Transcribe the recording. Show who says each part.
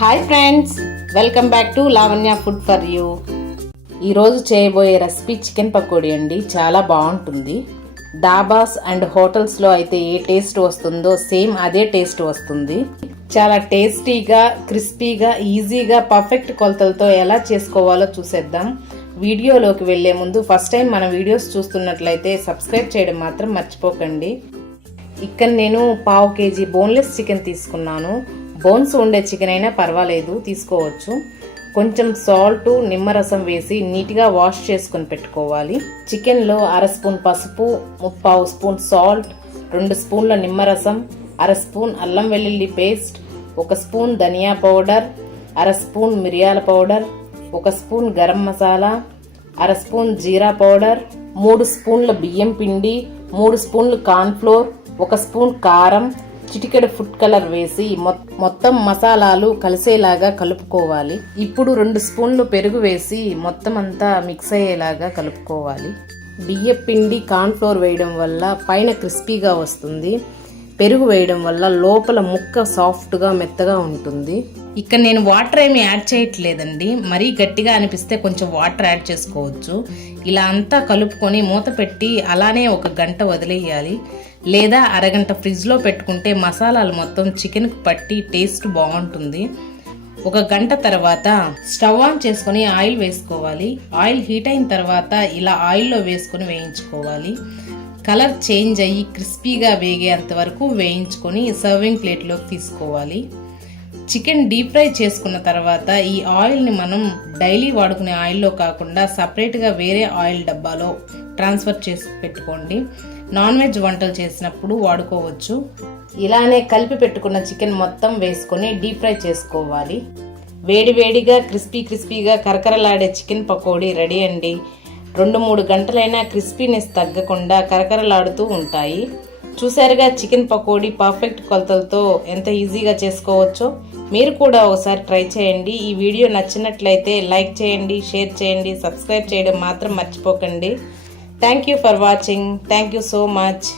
Speaker 1: Hi friends welcome back to Lavanya food for you ఈరోజు చేయబోయే recipe chicken pakodi అండి. చాలా బాగుంటుంది. డాబాస్ అండ్ హోటల్స్లో అయితే ఏ టేస్ట్ వస్తుందో సేమ్ అదే టేస్ట్ వస్తుంది. చాలా టేస్టీగా క్రిస్పీగా ఈజీగా పర్ఫెక్ట్ కొలతలతో ఎలా చేసుకోవాలో చూసేద్దాం. వీడియోలోకి వెళ్ళే ముందు ఫస్ట్ టైం మన వీడియోస్ చూస్తున్నట్లయితే సబ్స్క్రైబ్ చేయడం మాత్రం మర్చిపోకండి. ఇక్కడ నేను పావు కేజీ బోన్లెస్ చికెన్ తీసుకున్నాను. బోన్స్ ఉండే చికెన్ అయినా పర్వాలేదు తీసుకోవచ్చు. కొంచెం సాల్ట్ నిమ్మరసం వేసి నీట్గా వాష్ చేసుకొని పెట్టుకోవాలి. చికెన్లో అర స్పూన్ పసుపు ముప్పావు స్పూన్ సాల్ట్ రెండు స్పూన్ల నిమ్మరసం అర స్పూన్ అల్లం వెల్లుల్లి పేస్ట్ ఒక స్పూన్ ధనియా పౌడర్ అర స్పూన్ మిరియాల పౌడర్ ఒక స్పూన్ గరం మసాలా అర స్పూన్ జీరా పౌడర్ మూడు స్పూన్ల బియ్యం పిండి మూడు స్పూన్లు కార్న్ఫ్లోర్ ఒక స్పూన్ కారం చిటికెడు ఫుడ్ కలర్ వేసి మొ- మొత్తం మసాలాలు కలిసేలాగా కలుపుకోవాలి. ఇప్పుడు రెండు స్పూన్లు పెరుగు వేసి మొత్తం అంతా మిక్స్ అయ్యేలాగా కలుపుకోవాలి. బియ్య పిండి కార్న్ఫ్లోర్ వేయడం వల్ల పైన క్రిస్పీగా వస్తుంది. పెరుగు వేయడం వల్ల లోపల ముక్క సాఫ్ట్గా మెత్తగా ఉంటుంది. ఇక్కడ నేను వాటర్ ఏమి యాడ్ చేయట్లేదండి. మరీ గట్టిగా అనిపిస్తే కొంచెం వాటర్ యాడ్ చేసుకోవచ్చు. ఇలా అంతా కలుపుకొని మూత పెట్టి అలానే ఒక గంట వదిలేయాలి. లేదా అరగంట ఫ్రిడ్జ్లో పెట్టుకుంటే మసాలాలు మొత్తం చికెన్కి పట్టి టేస్ట్ బాగుంటుంది. ఒక గంట తర్వాత స్టవ్ ఆన్ చేసుకొని ఆయిల్ వేసుకోవాలి. ఆయిల్ హీట్ అయిన తర్వాత ఇలా ఆయిల్లో వేసుకొని వేయించుకోవాలి. కలర్ చేంజ్ అయ్యి క్రిస్పీగా వేగేంత వరకు వేయించుకొని సర్వింగ్ ప్లేట్లోకి తీసుకోవాలి. చికెన్ డీప్ ఫ్రై చేసుకున్న తర్వాత ఈ ఆయిల్ని మనం డైలీ వాడుకునే ఆయిల్లో కాకుండా సపరేట్గా వేరే ఆయిల్ డబ్బాలో ట్రాన్స్ఫర్ చేసి పెట్టుకోండి. నాన్ వెజ్ వంటలు చేసినప్పుడు వాడుకోవచ్చు. ఇలానే కలిపి పెట్టుకున్న చికెన్ మొత్తం వేసుకొని డీప్ ఫ్రై చేసుకోవాలి. వేడి వేడిగా క్రిస్పీ క్రిస్పీగా కరకరలాడే చికెన్ పకోడీ రెడీ అండి. రెండు మూడు గంటలైనా క్రిస్పీనెస్ తగ్గకుండా కరకరలాడుతూ ఉంటాయి. చూసారుగా చికెన్ పకోడీ పర్ఫెక్ట్ కొలతలతో ఎంత ఈజీగా చేసుకోవచ్చో మీరు కూడా ఒకసారి ట్రై చేయండి. ఈ వీడియో నచ్చినట్లయితే లైక్ చేయండి షేర్ చేయండి సబ్స్క్రైబ్ చేయడం మాత్రం మర్చిపోకండి. Thank you for watching. Thank you so much.